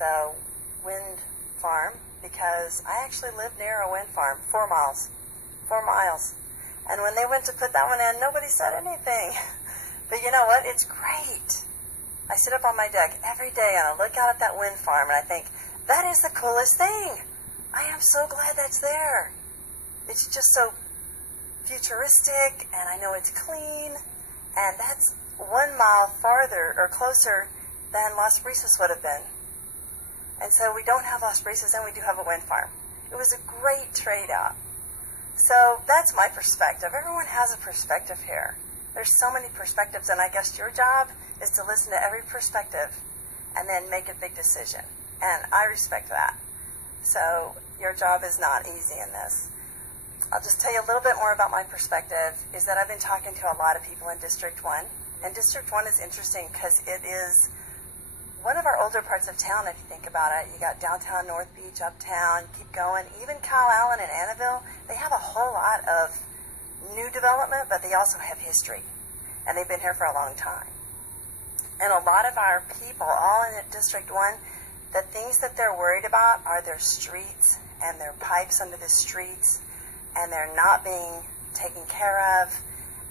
the wind farm because I actually live near a wind farm, 4 miles. 4 miles. And when they went to put that one in, nobody said anything. But you know what? It's great. I sit up on my deck every day and I look out at that wind farm and I think, that is the coolest thing. I am so glad that's there. It's just so futuristic and I know it's clean. And that's 1 mile farther or closer than Las Brisas would have been. And so we don't have Las Brisas and we do have a wind farm. It was a great trade-off. So that's my perspective. Everyone has a perspective here. There's so many perspectives, and I guess your job is to listen to every perspective and then make a big decision. And I respect that. So your job is not easy in this. I'll just tell you a little bit more about my perspective, is that I've been talking to a lot of people in District 1. And District 1 is interesting because it is one of our older parts of town, if you think about it. You got downtown North Beach, uptown, keep going. Even Kyle Allen and Annabelle, they have a whole lot of new development, but they also have history. And they've been here for a long time. And a lot of our people, all in District 1, the things that they're worried about are their streets and their pipes under the streets, and they're not being taken care of,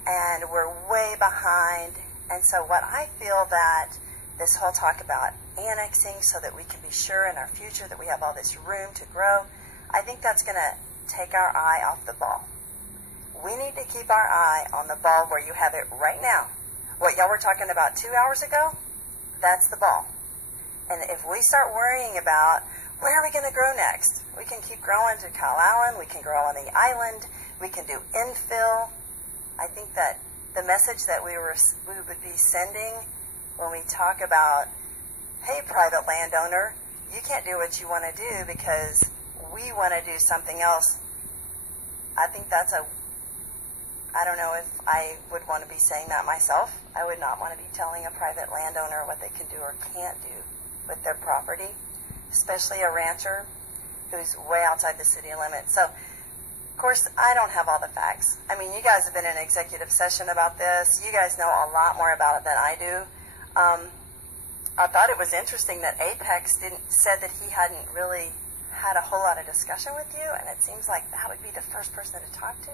and we're way behind. And so what I feel that this whole talk about annexing so that we can be sure in our future that we have all this room to grow, I think that's going to take our eye off the ball. We need to keep our eye on the ball where you have it right now. What y'all were talking about 2 hours ago, that's the ball. And if we start worrying about where are we going to grow next, we can keep growing to Kyle Allen, we can grow on the island, we can do infill. I think that the message that we would be sending when we talk about, hey, private landowner, you can't do what you want to do because we want to do something else. I think that's I don't know if I would want to be saying that myself. I would not want to be telling a private landowner what they can do or can't do with their property, especially a rancher who's way outside the city limits. So, of course, I don't have all the facts. I mean, you guys have been in an executive session about this. You guys know a lot more about it than I do. I thought it was interesting that Apex said that he hadn't really had a whole lot of discussion with you, and it seems like that would be the first person to talk to,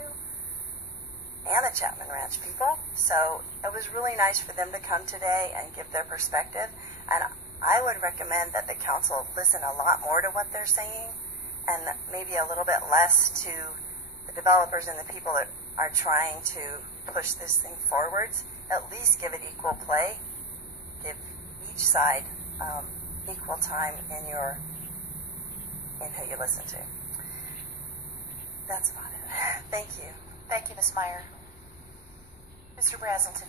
and the Chapman Ranch people. So it was really nice for them to come today and give their perspective, and I would recommend that the council listen a lot more to what they're saying, and maybe a little bit less to the developers and the people that are trying to push this thing forwards. At least give it equal play. Give each side equal time in who you listen to. That's about it. Thank you. Thank you, Ms. Meyer. Mr. Brazelton.